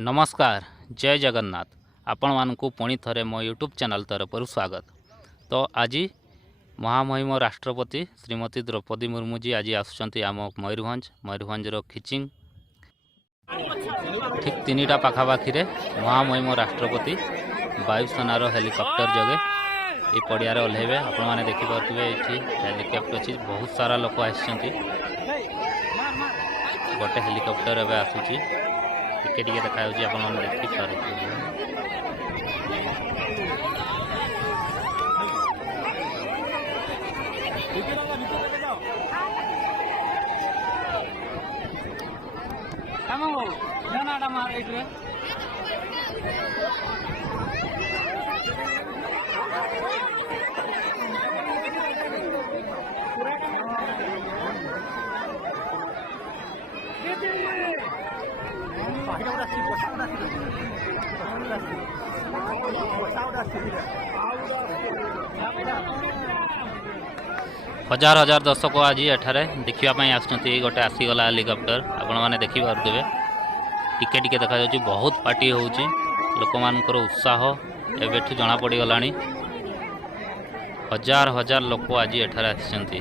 नमस्कार जय जगन्नाथ आपण मानकु पुणी थरे मो यूट्यूब चैनल तरफ स्वागत। तो आज महामहिम राष्ट्रपति श्रीमती द्रौपदी मुर्मू जी आज आसुचंती आम मयूरभंज खिचिंग ठीक 3टा पाखापाखि महामहिम राष्ट्रपति वायुसेनार हेलिकॉप्टर जगे ये पड़िया ओह्लैबे। आपण मैंने देखिपे ये हेलिकॉप्टर अच्छी बहुत सारा लोक आसुच्च गोटे हेलिकॉप्टर एवं आसूची टिके टिके देखा आप देखिपारे। हजार हजार दर्शक आज एठारे देखापी आसुँच गोटे आसीगला हेलिकॉप्टर आपण मैंने देखिपे टिके टिके देखा जाउछि बहुत पार्टी होउछि लोक मानकर उत्साह एबेठु जना पड़ी गलानी। हजार हजार लोक आज एठारे आसिछंती।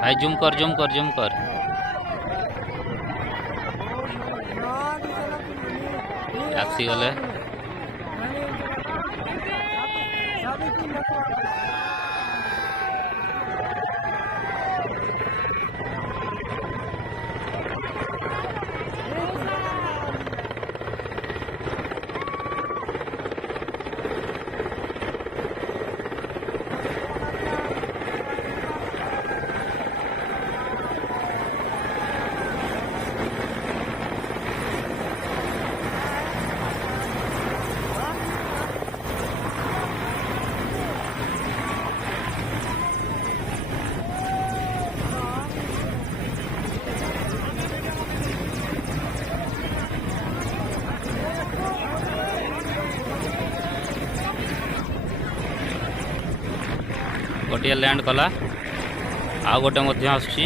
भाई जूम कर आसीगले। गोटे लैंड कला आ गोटे मध्य आसुची।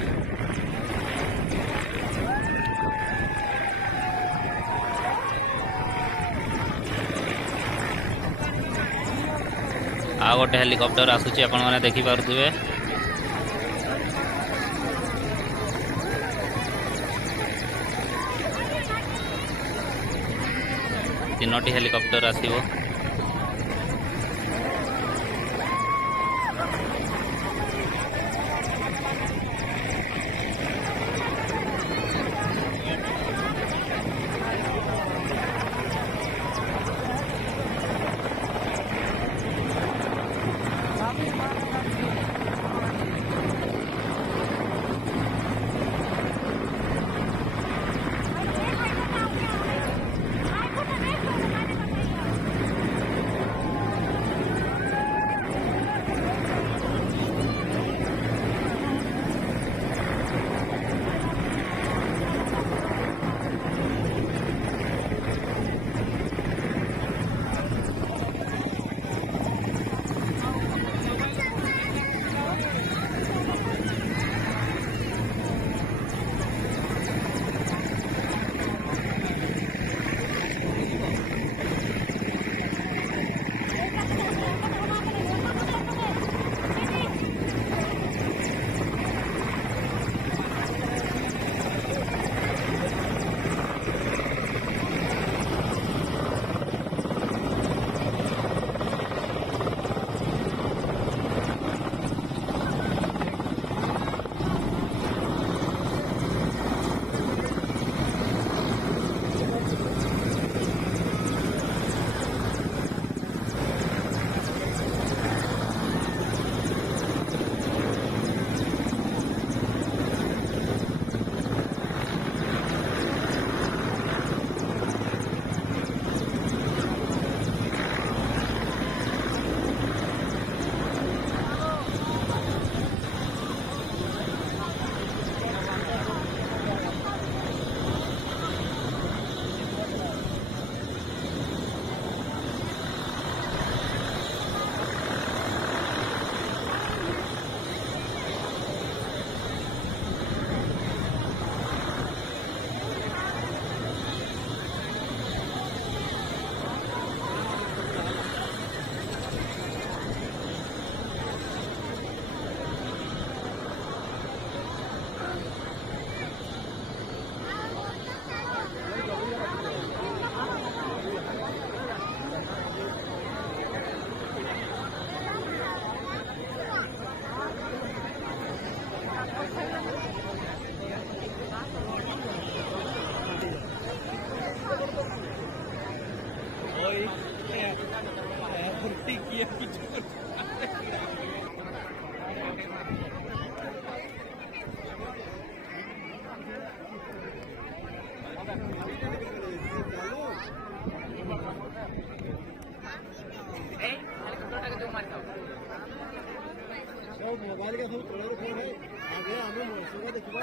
आ गोटे हेलिकॉप्टर आसुची आपण माने देखि पारुथिबे। तीनोटी हेलिकॉप्टर आसीबो। मोबाइल का सब तोड़े रखे भाई आगे हमें मौसम का देखवा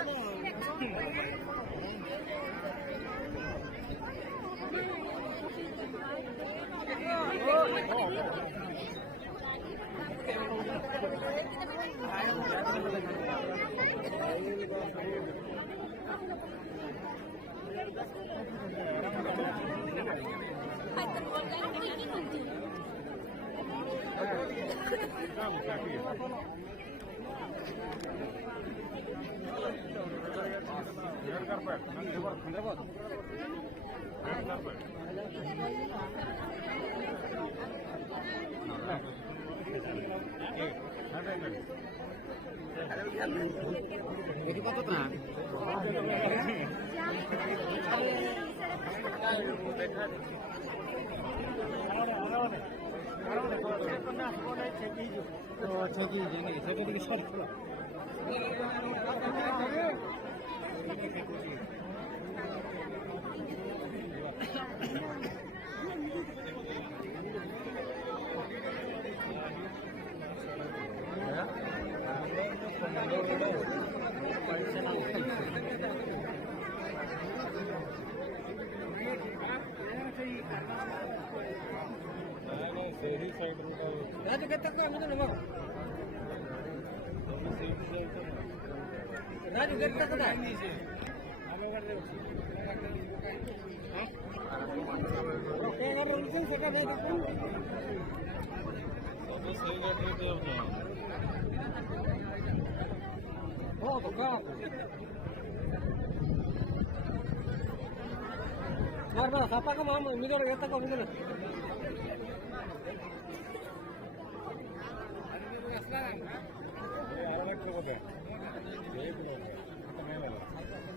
ना siapa kamu mau mikir kata kamu mikir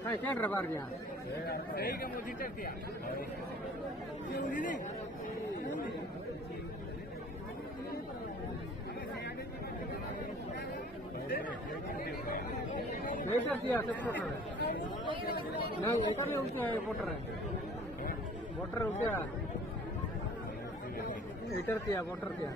Hai, क्या ड्राइवर गया? सही का मुझे कर दिया। ये उड़ी नहीं? नहीं कर दिया सब फोटर है। नहीं, एक भी उल्टा है फोटर है। फोटर उल्टा। इटर दिया, फोटर दिया।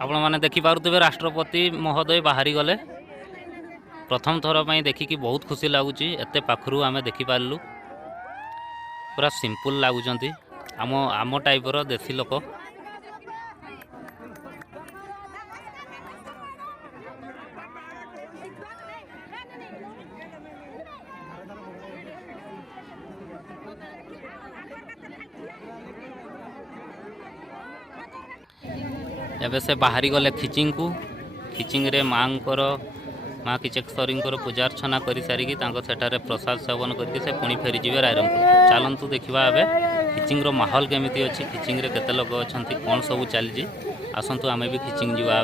आपण मैंने देखिपे राष्ट्रपति महोदय बाहरी गले प्रथम थर पर देखिकी बहुत खुशी लगुच एत पाखु आम देखिपारू पूरा सिंपल लगुच आम आम टाइपर देसी लोक एबे से बाहरी गले खिचिंग को खिचिंग रे माँ किचेश्वरी पूजा अर्चना कर सारिकी सेठारे प्रसाद सेवन करके से पुणी फेरी जी रायरंगपुर चलतु देखा ए खिचिंग रो माहौल केमिति अच्छी खिचिंग रे केते लोक अच्छा कौन सब चली आसतु आमे भी खिचिंग जीवा ए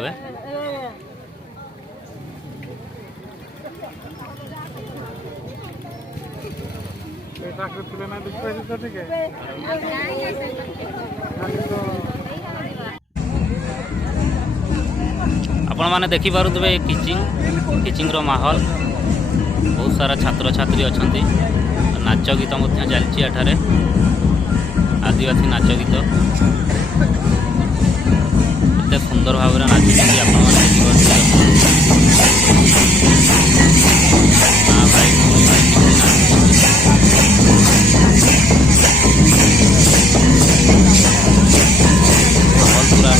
आपण मैंने देखिपे किचिंग रो माहौल बहुत सारा छात्र छात्री अच्छा नाच गीत चलती एठारे आदिवासी नाच गीत एत सुंदर भाव नाचुच्च माहौल पूरा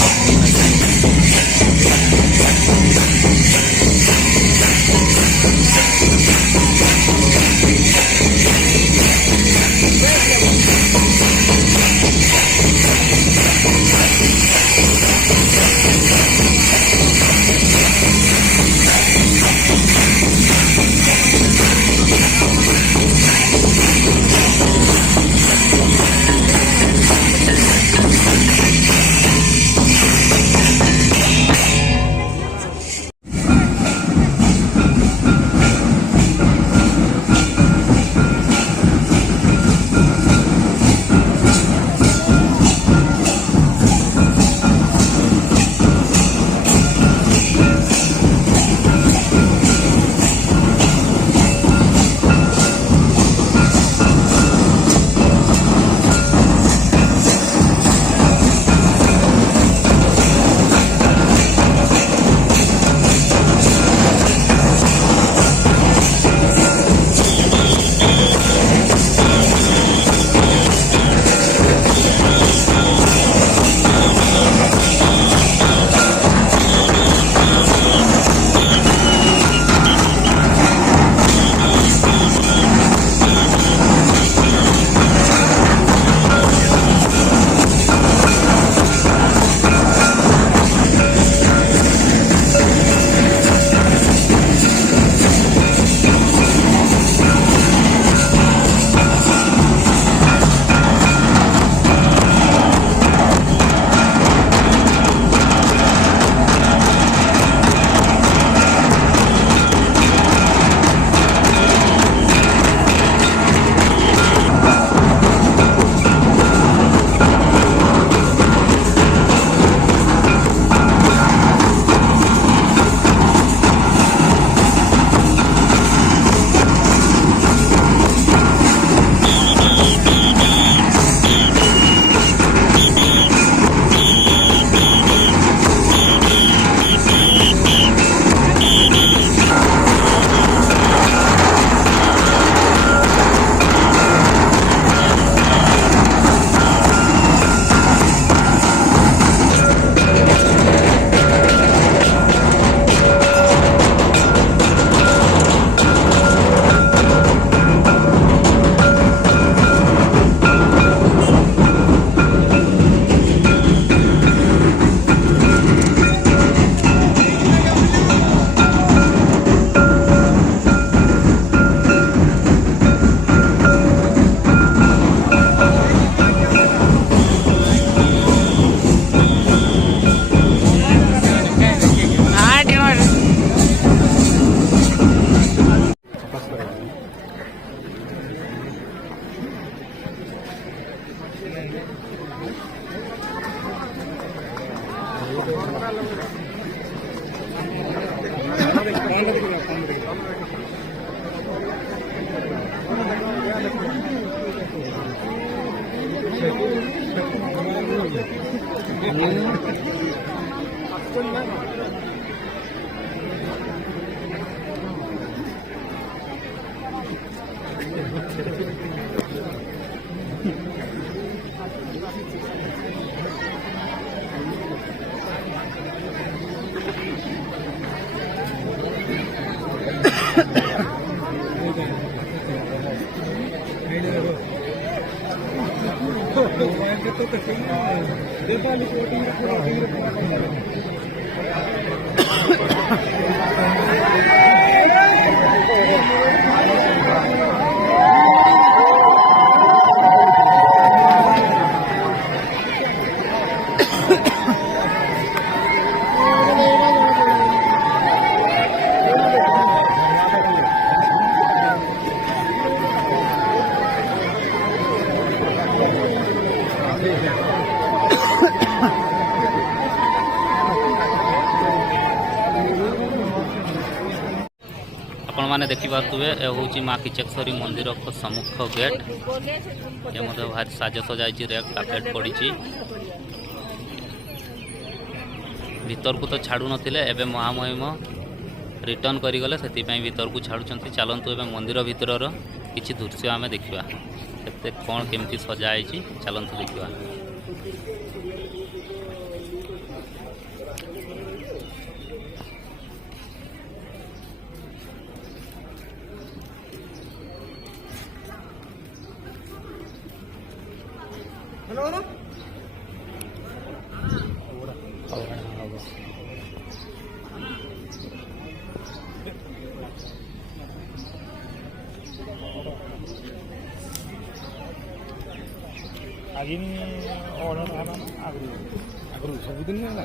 आपण मैंने देखिपे ए हूँ माँ किचकेश्वरी मंदिर सम्मुख गेट ये भारी साजसजा रेक कार्पेट पड़ी भीतर को तो छाड़ू नथिले एबे महामहिम रिटर्न करिगले से भीतर को छाड़ुचंती चलतु ए मंदिर भीतर किसी दृश्य आम देखा केते कौन केमती सजाई चलतु देखा। आगे नहीं और आगरू सबुदिन ना